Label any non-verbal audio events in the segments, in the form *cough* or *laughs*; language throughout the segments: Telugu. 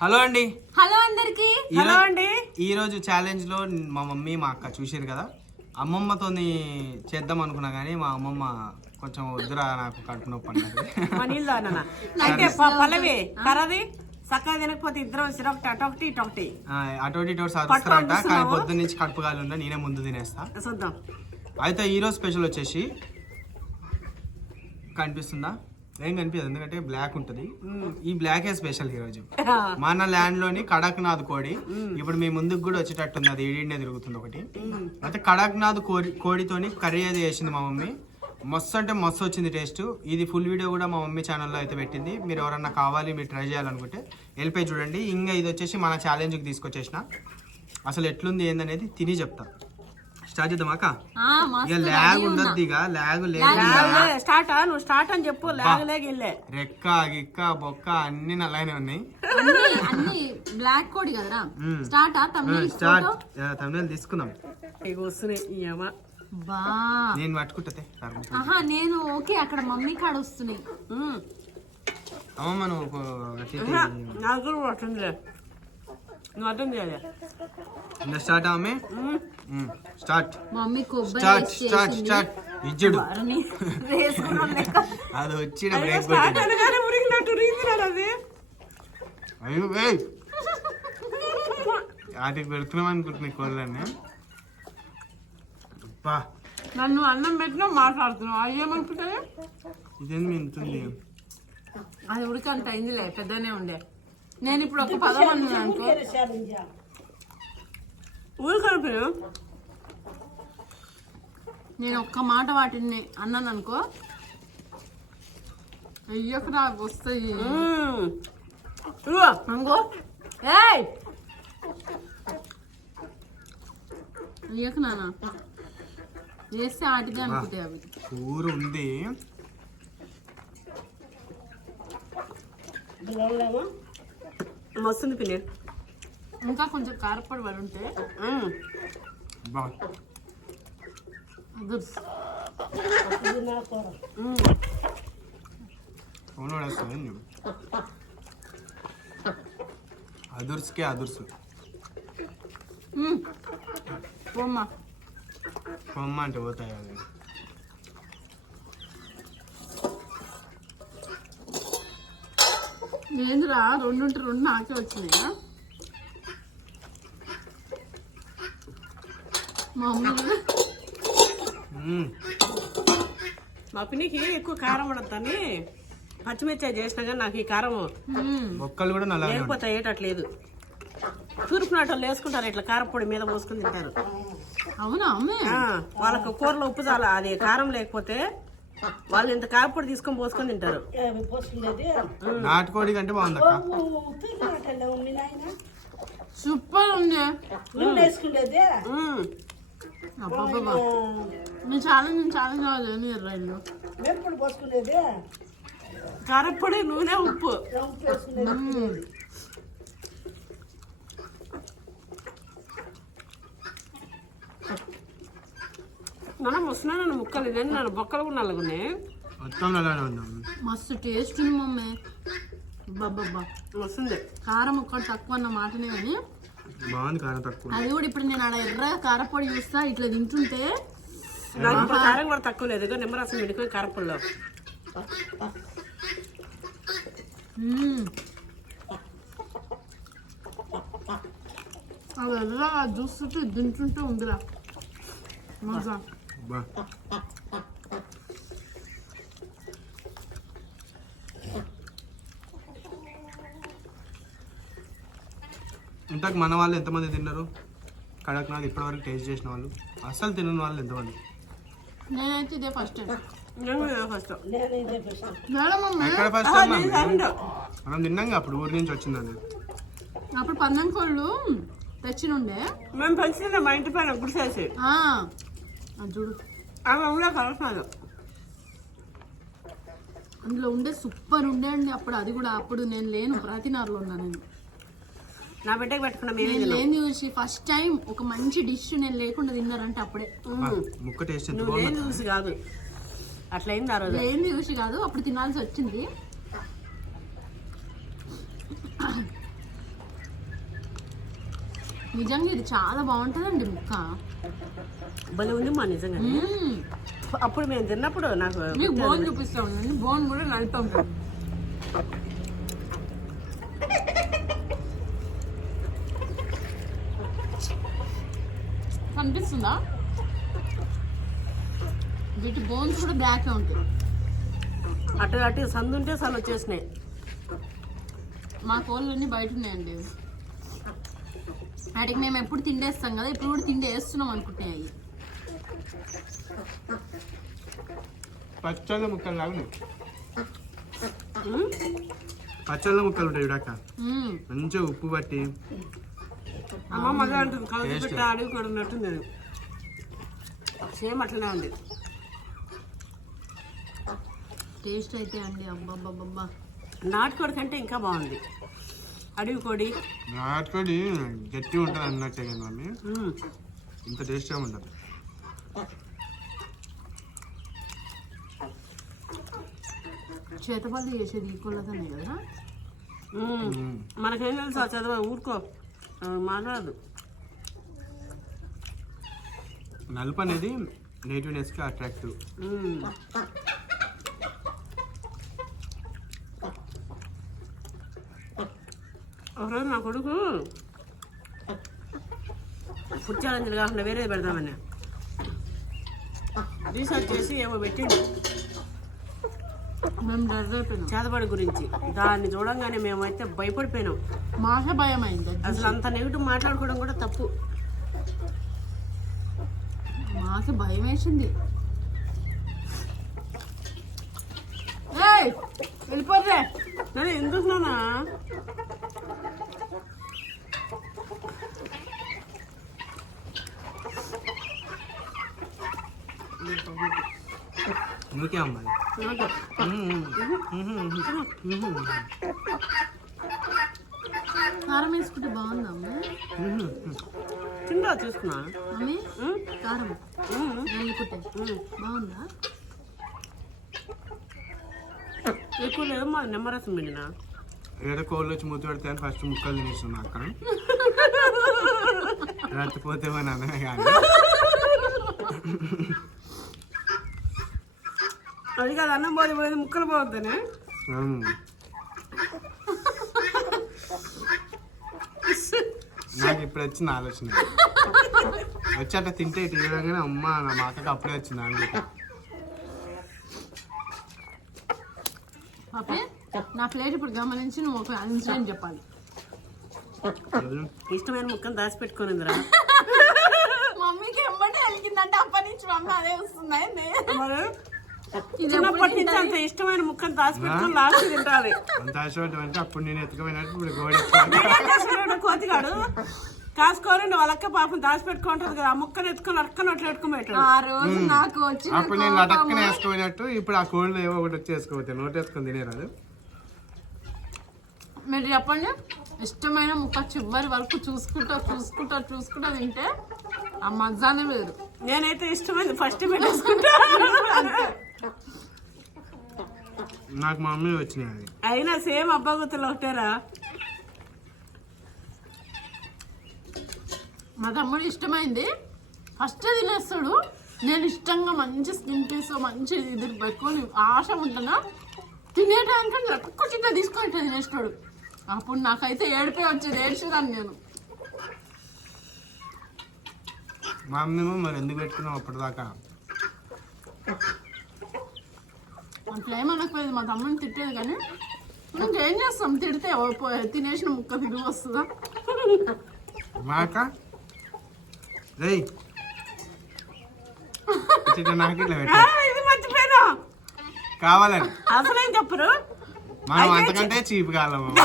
హలో అండి. హలో అందరికి. హలో అండి. ఈ రోజు ఛాలెంజ్లో మా మమ్మీ మా అక్క చూసారు కదా. అమ్మమ్మతో చేద్దాం అనుకున్నా కానీ మా అమ్మమ్మ కొంచెం వద్దురా నాకు కడుపు నొప్పి అన్నది. *laughs* అయితే పల్లవి కరది చక్కగా తినకపోతే ఇద్దరం సిరొకటి అటొకటి ఇటొకటి ఆ, అటు ఇటు సాధిస్తారంట కానీ పొద్దున్న నుంచి కడుపు కాలి ఉందా నేనే ముందు తినేస్తా. చూద్దాం. అయితే అయితే ఈ రోజు స్పెషల్ వచ్చేసి కనిపిస్తుందా? ఏం కనిపించదు ఎందుకంటే బ్లాక్ ఉంటది. ఈ బ్లాకే స్పెషల్ ఈ రోజు మన ల్యాండ్లోని కడక్నాథ్ కోడి ఇప్పుడు మీ ముందుకు కూడా వచ్చేటట్టుంది అది ఈడిండే తిరుగుతుంది ఒకటి. అయితే కడక్నాథ్ కోడి కోడితోని కర్రీ అది చేసింది మా మమ్మీ. మస్తు అంటే మస్తు వచ్చింది టేస్ట్ ఇది ఫుల్ వీడియో కూడా మా మమ్మీ ఛానల్లో అయితే పెట్టింది. మీరు ఎవరన్నా కావాలి మీరు ట్రై చేయాలనుకుంటే వెళ్ళిపోయి చూడండి. ఇంకా ఇది వచ్చేసి మన ఛాలెంజ్కి తీసుకొచ్చేసిన. అసలు ఎట్లుంది ఏందనేది తిని చెప్తా. స్టార్ట్ చేద్దాం అక్క? ఇక ల్యాగ్ ఉండద్దు ఇక ల్యాగ్ లేదు స్టార్ట్ నువ్వు స్టార్ట్ అని చెప్పు లేక లేక వెళ్ళే. రెక్క గిక్క బొక్క అన్ని నల్లగానే ఉన్నాయి. అన్ని బ్లాక్ కోడి కదరా. స్టార్ట్ స్టార్ట్ తమిళ తీసుకుందాం. ఇక వస్తున్నాయి ఈ అమ్మ. బా నేను పట్టుకుంటే ఆహా నేను ఓకే అక్కడ మమ్మీ కాడ వస్తున్నాయి. అమ్మమ్మ నువ్వు నాకు నువ్వు అర్థం చేయాలి ఇంకా స్టార్ట్ ఉమ్. స్టార్ట్ మమ్మీ కొబ్బరి స్టార్ట్ స్టార్ట్. స్టార్ట్ ఇజ్జుడు. అది వచ్చి అయ్యో, బ్రేక్ అయ్యో ఏయ్. వాటికి పెడుతున్నాం అనుకుంటున్నా కోళ్ళని. అబ్బా. నన్ను అన్నం పెట్టినా మాట్లాడుతున్నావు. అది ఏమనుకుంటుంది ఇదేంది మింతుంది అది ఉడికంత అయిందిలే పెద్దనే ఉండే. నేను ఇప్పుడు ఒక పదం అన్నాను అనుకో. నేను ఒక్క మాట వాటిని అన్నాను అనుకో. అయ్యకు నాకు వస్తాయి. అనుకో ఏయ్! అయ్యకు నాన్న. వేస్తే ఆటిదే అనుకుంటాయి అవి. కూర ఉంది. వస్తుంది పిన్ని. ఇంకా కొంచెం కారపడి పడి ఉంటే అదుర్స్కే అదుర్సు. మ్మ్. పోమ్మా. పొమ్మ అంటే పోతాయి? అది ఏందిరా రెండు రెండు నాకే వచ్చినాయా? మా మమ్మీ కూడా. మ్మ్. మా పిన్నికి ఎక్కువ కారం పడద్దని పచ్చిమిర్చి చేసినా కానీ నాకు ఈ కారం మ్మ్. బొక్కలు కూడా లేకపోతే అయ్యేటట్లేదు తూర్పు నాటలు వేసుకుంటారు ఇట్లా కారపొడి మీద పోసుకుని తింటారు. అవునా అమ్మే? ఆ, వాళ్ళకు కూరలో ఉప్పు చాలా అది కారం లేకపోతే వాళ్ళు ఇంత కారపొడి తీసుకొని పోసుకొని తింటారు. నాటుకోడి కంటే బాగుంది సూపర్ ఉంది నేను చాలా నేను చాలా కావాలి రైలు కారపొడి నూనె ఉప్పు. మనం వస్తున్నాను ముక్కలు ఇదే నన్ను బొక్కలు కూడా నల్లగున్నాయి మస్తు టేస్ట్ ఉంది మమ్మీ. బాబ్బా వస్తుంది. కారం ఒక్కటి తక్కువ అన్న మాటనే కానీ బాగుంది కారం తక్కువ. అది కూడా ఇప్పుడు నేను ఆడ ఎర్ర కారపొడి చూస్తా ఇట్లా తింటుంటే. నాకు ఇప్పుడు కారం కూడా తక్కువ లేదు. నిమ్మరసం పెట్టుకుని కారపొడిలో. అది ఎర్ర చూస్తుంటే తింటుంటే ఉందిరా. మజా. అబ్బా. ఇంతకు మన వాళ్ళు ఎంతమంది తిన్నారు? కడక్నాథ్ ఇప్పటివరకు టేస్ట్ చేసిన వాళ్ళు. అస్సలు తినని వాళ్ళు ఎంతమంది? నేనైతే ఇదే ఫస్ట్ ఫస్ట్ ఎక్కడ ఫస్ట్ మనం తిన్నాం అప్పుడు ఊరి నుంచి వచ్చింది అది అప్పుడు పందెం కోళ్ళు తెచ్చినుండే. మేము పంచుతున్నాం మా ఇంటి పైన గుడిసేసి చూడు. ఆమె కూడా అందులో ఉండే సూపర్ ఉండే అండి అప్పుడు అది కూడా అప్పుడు నేను లేను. ప్రతినారులో ఉన్నా నేను. నా బిడ్డకి పెట్టుకున్న నేను లేని చూసి ఫస్ట్ టైం ఒక మంచి డిష్ నేను లేకుండా తిన్నారంటే అప్పుడే. అబ్బా, ముక్క టేస్ట్ ఎంత నువ్వు లేని చూసి కాదు. అట్లయింది ఆ రోజు. లేని చూసి కాదు. అప్పుడు తినాల్సి వచ్చింది. నిజంగా ఇది చాలా బాగుంటుందండి ముక్క. భలే ఉంది మా నిజంగా. అప్పుడు మేము తిన్నప్పుడు నాకు మీకు బోన్ చూపిస్తాం. నేను బోన్ కూడా నలుపు. ఉంటుంది కనిపిస్తుందా? వీటి బోన్స్ కూడా బ్లాక్ ఉంటాయి. అటు అటు సందు ఉంటే సన్ వచ్చేసినాయి. మా కోళ్ళన్నీ బయట ఉన్నాయండి. వాటికి మేము ఎప్పుడు తిండేస్తాం కదా ఇప్పుడు కూడా తిండి వేస్తున్నాం అనుకుంటున్నాయి పచ్చళ్ళ ముక్కలు లాగా పచ్చళ్ళ ముక్కలు ఉంటాయి చూడక్క. మంచిగా ఉప్పు పట్టి. అమ్మ మగ అంటుంది. పెట్టి అడిగి. సేమ్ అట్లనే ఉంది. టేస్ట్ అయితే అండి అబ్బాబ్బాబ్బా నాటుకోడి కంటే ఇంకా బాగుంది. అడవి కోడి. నాటుకోడి గట్టి ఉంటుంది అన్నట్టే కానీ మమ్మీ. ఇంత టేస్ట్గా ఉంటుంది. చేతపల్లి చేసేది ఈ కోళ్ళతోనే కదా. మనకేం తెలుసు ఆ చదువు ఊరుకో. ఆ, మాట్లాడదు. నలుపు అనేది నేటివ్నెస్కి అట్రాక్టివ్ ఉమ్. ఒకరోజు నా కొడుకు ఫుడ్ ఛాలెంజ్లు కాకుండా వేరేది పెడదామని. రీసెర్చ్ చేసి ఏమో పెట్టిండు. చేతబడి గురించి. దాన్ని చూడంగానే మేమైతే భయపడిపోయినాం. మాస భయం అయింది. అసలు అంత నెగిటివ్ మాట్లాడుకోవడం కూడా తప్పు. మాకు భయం వేసింది నేను ఎందుకు నానా ఇంకే అమ్మాయి. కారం వేసుకుంటే బాగుందా అమ్మ? తిండా చూసుకున్నా కారం. వేసుకుంటే. బాగుందా? ఎక్కువ లేదు మా నిమ్మరసం పిండినా. ఏదో కోళ్ళు వచ్చి ముద్దు పెడితే అని ఫస్ట్ ముక్కలు తినేస్తున్నా అక్క. *laughs* రచ్చిపోతే మన అన్నమే కానీ. *laughs* అది కాదు అన్నం పోతే పోయేది ముక్కలు పోవద్దనే. నాకు ఇప్పుడు వచ్చింది ఆలోచన. వచ్చి అట్లా తింటే ఇటు చూడగానే అమ్మ నా మాటకి అప్పుడే వచ్చింది అనుకుంటా పాపే నా ప్లేట్ ఇప్పుడు గమనించి నువ్వు ఒక ఇన్సిడెంట్ చెప్పాలి. ఇష్టమైన ముక్కను దాచిపెట్టుకునిందిరా. మమ్మీకి ఎమ్మటే వెలిగిందంటే అప్పటి నుంచి మమ్మీ అదే వస్తుంది చిన్నప్పటి నుంచి అంత ఇష్టమైన ముక్కను లాస్ట్ తింటాలి అంత ఆశపడ్డం అంటే అప్పుడు నేను ఎత్తుకుపోయినట్టు ఇప్పుడు గోడ ఏం చేస్తున్నాడు కోతిగాడు. కాసుకోని వాళ్ళక్క పాపం దాచిపెట్టుకుంటది కదా ఆ ముక్కను ఎత్తుకొని అక్కన అట్లా ఆ రోజు నాకు వచ్చిన అప్పుడు నేను లటక్కన ఇప్పుడు ఆ కోళ్ళు ఏవో ఒకటి వచ్చి నోట్ వేసుకొని తినేరాదు మీరు చెప్పండి. ఇష్టమైన ముక్క చివరి వరకు చూసుకుంటా చూసుకుంటా చూసుకుంటా తింటే ఆ మజానే వేరు. నేనైతే ఇష్టమైంది ఫస్ట్ పెట్టేసుకుంటా. నాకు మా మమ్మీ వచ్చినాయి. అయినా సేమ్ అబ్బా గుర్తులు ఒకటేరా? మా తమ్ముడు ఇష్టమైంది. ఫస్ట్ తినేస్తాడు. నేను ఇష్టంగా మంచి స్కిన్ పీస్ మంచి ఇది పెట్టుకొని ఆశ ఉంటున్నా. తినేటానికి ఒక్క చిన్న తీసుకొని తినేస్తాడు. అప్పుడు నాకైతే ఏడిపోయి వచ్చేది ఏడ్చేదాన్ని నేను. మా అమ్మేమో మరి ఎందుకు పెట్టుకున్నాం అప్పటిదాకా? అట్లా ఏమనకపోయేది మా తమ్ముడిని తిట్టేది కానీ ఇంకేం చేస్తాం? తిడితే తినేసిన ముక్క తిరిగి వస్తుందా? మాక? రేయ్. నాకు ఇది మర్చిపోయినా. కావాలని. అసలేం చెప్పరు? మనం అంతకంటే చీప్ కాలము *laughs*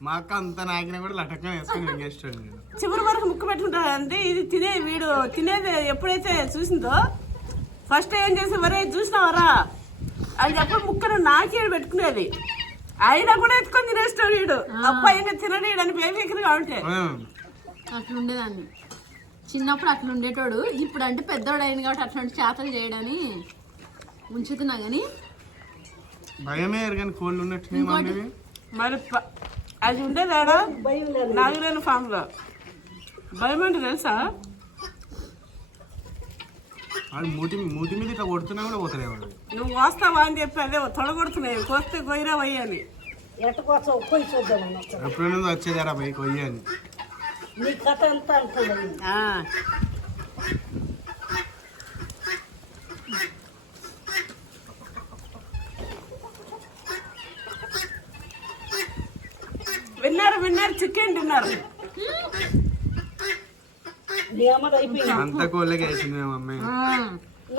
మా అక్క అంత నాకినా కూడా లటక్కన వేసుకొని నేను? చివరి వరకు ముక్క పెట్టుకుంటారు అంటే ఇది తినే వీడు తినేది ఎప్పుడైతే చూసిందో ఫస్ట్ ఏం చేసి వరే చూసినావరా అది చెప్పి ముక్కను నాకేడు పెట్టుకునేది. అయినా కూడా ఎత్తుకొని తినేస్తాడు వీడు. అప్ప అయినా తినడు అని బేబీకిగా ఉంటే ఉమ్. అట్లా ఉండేదాన్ని చిన్నప్పుడు అట్లా ఉండేటోడు. ఇప్పుడు అంటే పెద్దోడు అయింది కాబట్టి అట్లాంటి చేతలు చేయడని ఉంచుతున్నా కానీ భయమే కానీ కోళ్ళు ఉన్నట్టు మరి అది ఉండేది ఆడ నాలుగులేని ఫామ్లో భయం అంటే తెలుసా? వాడు మూతి మూతి మీద ఇట్లా కొడుతున్నా కూడా పోతలే వాడు నువ్వు వస్తావా అని చెప్పి అదే తొడగొడుతున్నాయి. కోస్తే కొయ్యరా వయ్యి అని. ఎట్టుకోసం పోయి. ఎప్పుడైనా వచ్చేదారా పోయి కొయ్యి అని. నీ కథ అంతా అనుకున్నాను ఆ. విన్నారు విన్నారు చికెన్ అయిపోయింది అంత కోళ్ళకి వేసింది మా మమ్మీ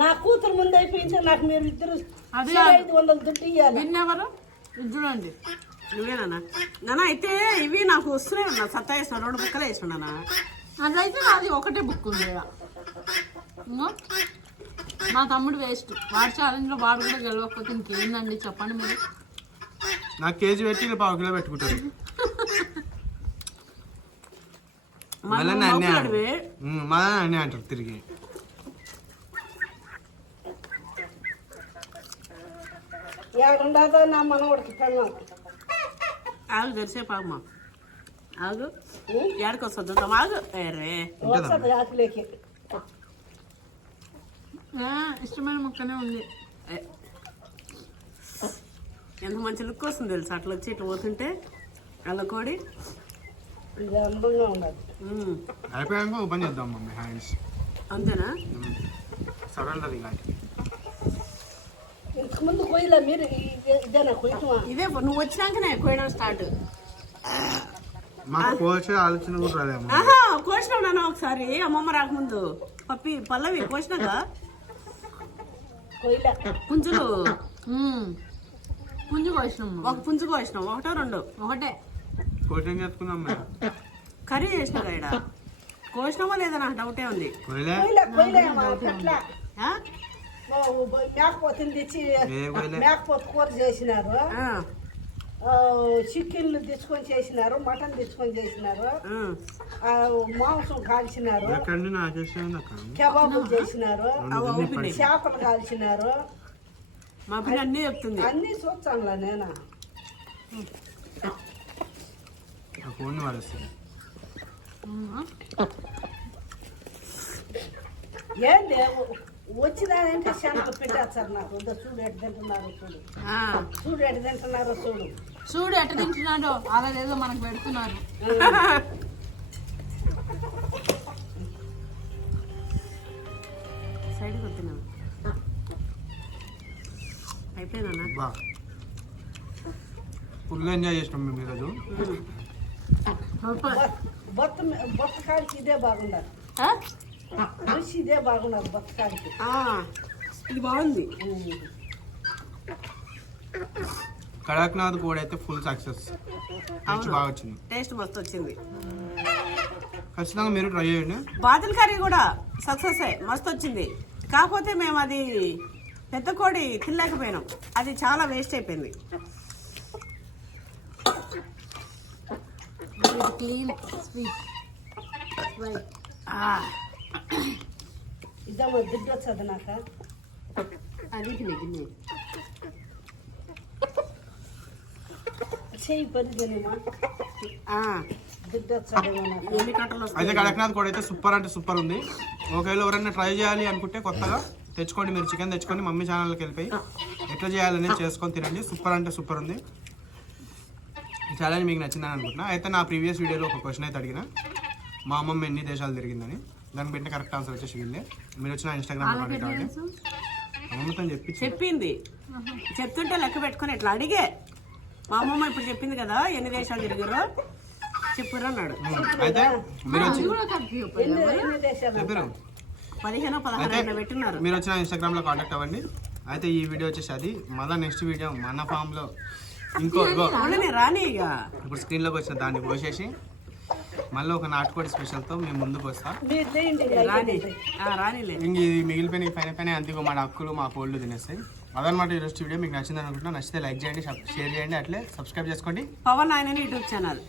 నా కూతురు ముందు అయిపోయింది నాకు మీరు ఇద్దరు అదే. ఐదు వందలు దుడ్డు ఇవ్వాలి విన్నెవరు? చూడండి. నువ్వేనా నాన్న. అయితే ఇవి నాకు వస్తున్నాయి ఉన్నా సత్తా వేసిన రెండు బుక్కలు వేసిన నాన్న. అదైతే నాది ఒకటే బుక్ ఉంది మా తమ్ముడు వేస్ట్. వాడి ఛాలెంజ్లో వాడు కూడా గెలవకపోతే ఇంకేందండి చెప్పండి మీరు. నాకు కేజీ పెట్టి పావు కిలో పెట్టుకుంటారు. *laughs* మళ్ళీ అన్నీ అంటారు. తిరిగి. ఏడుండదో నా మనవడికి పెళ్ళం ఆగు తెరిసేపు ఆగమ్మా ఆగు. ఏడకి వస్తుంది చూద్దాం ఆగు ఆకులేకి ఇష్టమైన ముక్కనే ఉంది. ఎంత మంచి లుక్ వస్తుంది తెలుసా? అట్లా వచ్చి ఇట్లా పోతుంటే అల్ల కోడి ఇది. అయిపోయాక ఓపెన్ చేద్దాం మమ్మీ హ్యాండ్స్ అంతేనా? సరెండర్ ఇక ఇంతకు ముందు కొయ్యలే మీరు ఇదే- ఇదేనా కొయ్యటమా? ఇదే నువ్వు వచ్చినాకనే కోయడం స్టార్ట్. మాకు కోసే ఆలోచన కూడా కోసినావు నాన్న ఒకసారి. అమ్మమ్మ రాకముందు. పప్పి పల్లవి కొయ్యలే. పుంజులు. పుంజు కోసినాం. ఒక పుంజు కోసినావు. ఒకటో రెండు? ఒకటే. కోటింగ్ చేసుకున్నాం మేము. కర్రీ చేసినా ఇక్కడ కోసినావా లేదా నాకు డౌటే ఉంది. కోయలే కొయ్యలే కొయ్యలే మా పెట్ల ఆ? మేకపోతుంది తెచ్చి మేకపోతు కూర చేసినారు. చికెన్లు తెచ్చుకొని చేసినారు మటన్ తెచ్చుకొని చేసినారు. మాంసం కాల్చినారు. కబాబులు చేసినారు. చేపలు కాల్చినారు. అన్నీ చెప్తుంది. అన్ని చూస్తానులే నేను. ఫోన్ మ్మ్. ఏంటి వచ్చినారంటే శనగ పెట్టేస్తారు నాకు చూడు ఎటు తింటున్నారు చూడు. ఆ, చూడు ఎటు తింటున్నారో చూడు. చూడు ఎట్ట తింటున్నాడో. అలాగేదో మనకు పెడుతున్నారు. సైడ్కి వస్తున్నాను అయిపోయిందన్నా బా. ఫుల్ ఎంజాయ్ చేసినాం మేము ఈరోజు. బొత్త మీ- బొత్త కాడికి ఇదే? రుచి ఇదే బాగుండదు బొత్త కాడికి ఇది బాగుంది. కడక్నాథ్ కూడా అయితే ఫుల్ సక్సెస్ టేస్ట్ బాగా వచ్చింది టేస్ట్ మస్తు వచ్చింది ఖచ్చితంగా మీరు ట్రై చేయండి. బాతుల కర్రీ కూడా సక్సెస్ మస్తు వచ్చింది కాకపోతే మేము అది పెద్ద కోడి తినలేకపోయినాం. అది చాలా వేస్ట్ అయిపోయింది. ఇది క్లీన్ స్వీట్ రైట్ ఆ, ఇదేమో దుడ్డు వచ్చదు నాకు అది గిన్నె చెయ్యి పరిదేనేమా ఆ, దుడ్డు వచ్చదేమో నాకు ఎన్ని అయితే కడక్నాథ్ కూడా అయితే సూపర్ అంటే సూపర్ ఉంది. ఒకవేళ ఎవరైనా ట్రై చేయాలి అనుకుంటే కొత్తగా తెచ్చుకోండి మీరు చికెన్ తెచ్చుకొని మమ్మీ ఛానల్కి వెళ్ళిపోయి. ఎట్లా చేయాలనేది చేసుకొని తినండి. సూపర్ అంటే సూపర్ ఉంది. ఛాలెంజ్ మీకు నచ్చిందని అనుకుంటున్నా. అయితే నా ప్రీవియస్ వీడియోలో ఒక క్వశ్చన్ అయితే అడిగిన మా అమ్మమ్మ ఎన్ని దేశాలు తిరిగిందని. దానికి పెట్టిన కరెక్ట్ ఆన్సర్ వచ్చేసి వీళ్ళే. మీరు వచ్చిన ఇన్స్టాగ్రామ్ కాంటాక్ట్ అవ్వండి అమ్మమ్మతో చెప్పి చెప్పింది. చెప్తుంటే లెక్క పెట్టుకొని ఇట్లా అడిగే? మా అమ్మమ్మ ఇప్పుడు చెప్పింది కదా ఎన్ని దేశాలు తిరిగారో చెప్పురు అన్నాడు. అయితే మీరు వచ్చి చెప్పారు. పదిహేను పదహారు పెట్టున్నారు మీరు వచ్చిన ఇన్స్టాగ్రామ్లో కాంటాక్ట్ అవ్వండి. అయితే ఈ వీడియో వచ్చేసి అది. మళ్ళీ నెక్స్ట్ వీడియో మన ఫామ్లో ఇంకో *laughs* రాని ఇక. ఇప్పుడు స్క్రీన్లోకి వచ్చిన దాన్ని పోసేసి మళ్ళీ ఒక నాటుకోడి స్పెషల్తో మేము ముందుకు వస్తాం. ఇంక ఇది మిగిలిపోయిన పైన పైన అంతకు మా అక్కులు మా కోళ్ళు తినేస్తాయి. అదనమాట ఈరోజు వీడియో. మీకు నచ్చింది అనుకుంటున్నా నచ్చితే లైక్ చేయండి షేర్ చేయండి అట్లే సబ్స్క్రైబ్ చేసుకోండి. పవన్ ఆయన యూట్యూబ్ ఛానల్.